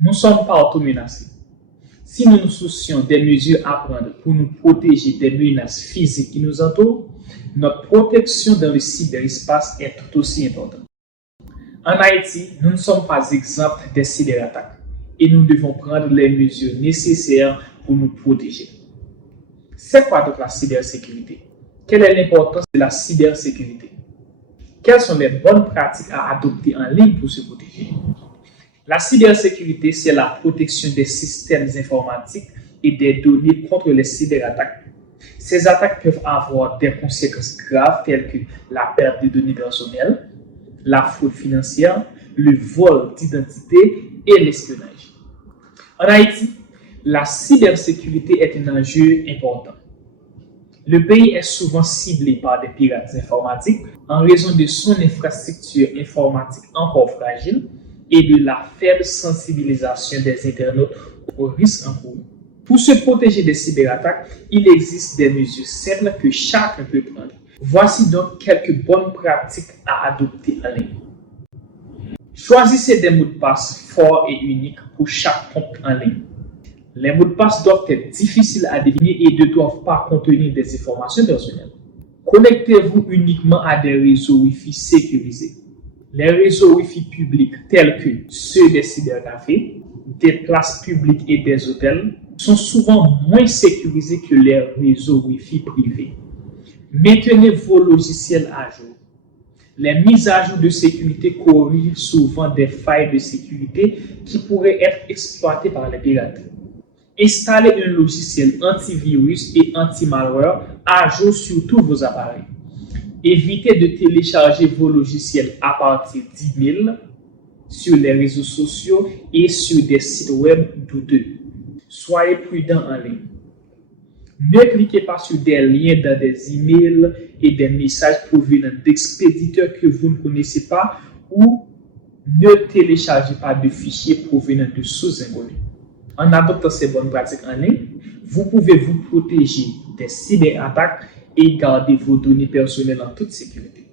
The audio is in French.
Nous sommes partout menacés. Si nous nous soucions des mesures à prendre pour nous protéger des menaces physiques qui nous entourent, notre protection dans le cyberespace est tout aussi importante. En Haïti, nous ne sommes pas exempts des cyberattaques et nous devons prendre les mesures nécessaires pour nous protéger. C'est quoi donc la cybersécurité? Quelle est l'importance de la cybersécurité? Quelles sont les bonnes pratiques à adopter en ligne pour se protéger? La cybersécurité, c'est la protection des systèmes informatiques et des données contre les cyberattaques. Ces attaques peuvent avoir des conséquences graves telles que la perte de données personnelles, la fraude financière, le vol d'identité et l'espionnage. En Haïti, la cybersécurité est un enjeu important. Le pays est souvent ciblé par des pirates informatiques en raison de son infrastructure informatique encore fragile et de la faible sensibilisation des internautes aux risques encourus. Pour se protéger des cyberattaques, il existe des mesures simples que chacun peut prendre. Voici donc quelques bonnes pratiques à adopter en ligne. Choisissez des mots de passe forts et uniques pour chaque compte en ligne. Les mots de passe doivent être difficiles à deviner et ne doivent pas contenir des informations personnelles. Connectez-vous uniquement à des réseaux Wi-Fi sécurisés. Les réseaux Wi-Fi publics tels que ceux des cybercafés, des places publiques et des hôtels sont souvent moins sécurisés que les réseaux Wi-Fi privés. Maintenez vos logiciels à jour. Les mises à jour de sécurité corrigent souvent des failles de sécurité qui pourraient être exploitées par les pirates. Installez un logiciel antivirus et anti-malware à jour sur tous vos appareils. Évitez de télécharger vos logiciels à partir d'emails sur les réseaux sociaux et sur des sites web douteux. Soyez prudent en ligne. Ne cliquez pas sur des liens dans des emails et des messages provenant d'expéditeurs que vous ne connaissez pas ou ne téléchargez pas de fichiers provenant de sources inconnues. En adoptant ces bonnes pratiques en ligne, vous pouvez vous protéger des cyberattaques et garder vos données personnelles en toute sécurité.